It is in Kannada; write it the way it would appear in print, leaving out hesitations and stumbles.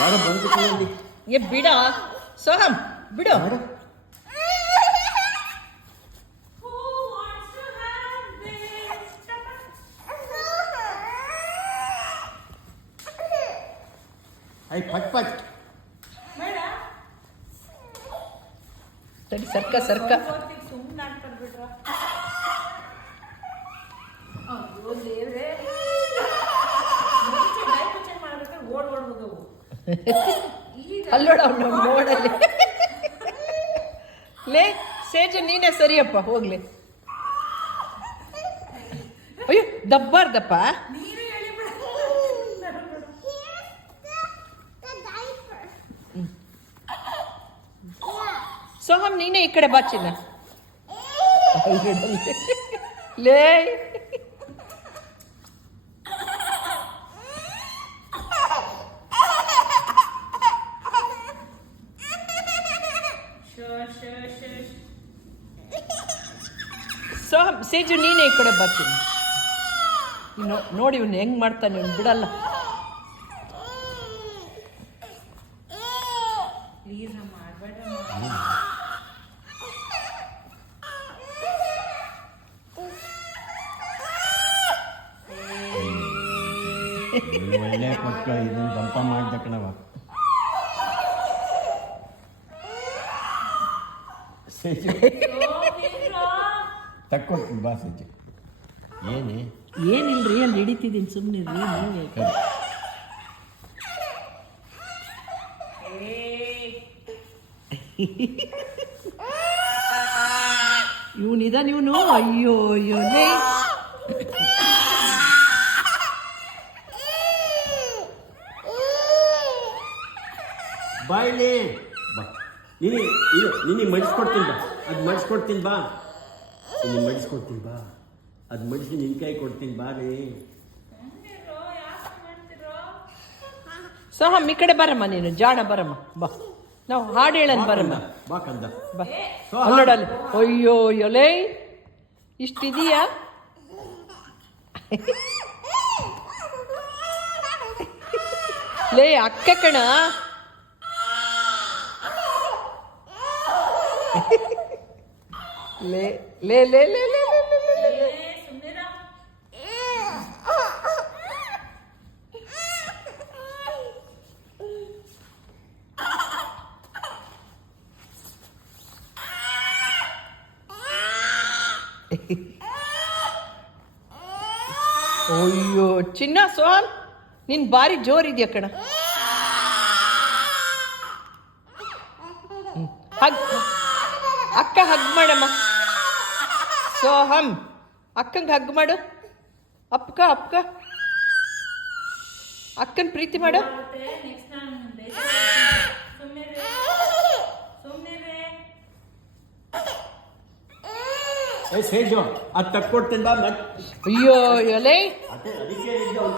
ಯಾರು ಬಂದು ಏ ಬಿಡ ಸೋಹಮ್ ಬಿಡು. ಪಟ್ ಪಟ್ ಸರಿ ಸರ್ಕ ಸರ್ಕ. ಅಲ್ಲೋಡ ಅವನು ಮೋಡಲ್ಲಿ. ಲೇ ಸೇಜು ನೀನೇ ಸರಿಯಪ್ಪ ಹೋಗ್ಲಿ. ಅಯ್ಯೋ ದಬ್ಬಾರ್ದಪ್ಪ. ಸೋಹಮ್ ನೀನೇ ಈ ಕಡೆ ಬಾಚಿನ. ಲೇ ಸೋಹಮ್ ಸೇಜು ನೀನೇ ಈ ಕಡೆ ಬಾಚಿನ. ನೋಡಿ ಇವ್ನು ಹೆಂಗ್ ಮಾಡ್ತಾನೆ, ಇವ್ನು ಬಿಡಲ್ಲ. ಒಳ್ಳೆ ಕೊಟ್ಟು ಇದನ್ನು ದಪ್ಪ ಮಾಡ್ದ ಕಣವ. ತಕ್ಕೊಡ್ತೀನಿ ಬಾ ಸಜ್ಜೆ. ಏನಿಲ್ರಿ ಅಲ್ಲಿ ಹಿಡಿತಿದ್ದೀನಿ ಸುಮ್ಮನೆ. ಇವನಿದಾನ ಇವನು. ಅಯ್ಯೋ ಅಯ್ಯೋ ಲೇ ಬಾಯ್ಲಿ ಬಾ. ನೀನು ಮಡಿಸ್ಕೊಡ್ತೀನಿ ಬಾ. ಅದು ಮಡಿಸ್ಕೊಡ್ತೀನಿ ಬಾ. ನೀನು ಮಡಿಸ್ಕೊಡ್ತೀನಿ ಬಾ. ಅದು ಮಡಿಸಿ ನಿನ್ನ ಕೈ ಕೊಡ್ತೀನಿ ಬಾ ರೀ. ಸೋಹಮ್ ಈ ಕಡೆ ಬರಮ್ಮ, ನೀನು ಜಾಣ ಬರಮ್ಮ ಬಾ. ನಾವು ಹಾಡು ಹೇಳನ್ ಬರಮ್ಮ ಬಾ ಕಂದ ಬಾ. ಅಲ್ಲೋಡಲ್ಲಿ. ಅಯ್ಯೋ ಯೊಲೇ ಇಷ್ಟಿದೀಯಾ? ಲೇ ಅಕ್ಕ ಕಣ. ಲೇ ಲೇ ಲೇ ಲೇ ಲೇ ಅಯ್ಯೋ ಚಿನ್ನ ಸೋಹಮ್ ನೀನ್ ಬಾರಿ ಜೋರಿದ್ಯಾ ಕಣ. ಅಕ್ಕ ಹಗ್ ಮಾಡಮ್ಮ. ಸೋಹಮ್ ಅಕ್ಕಂಗೆ ಹಗ್ ಮಾಡು. ಅಪ್ಕ ಅಪ್ಕ ಅಕ್ಕನ್ ಪ್ರೀತಿ ಮಾಡು. ಸೇಜು ಅದು ತಕ್ಕೊಡ್ತೀನಿ ಬಾ. ಅಯ್ಯೋ ಎಲೆ ಅದಕ್ಕೆ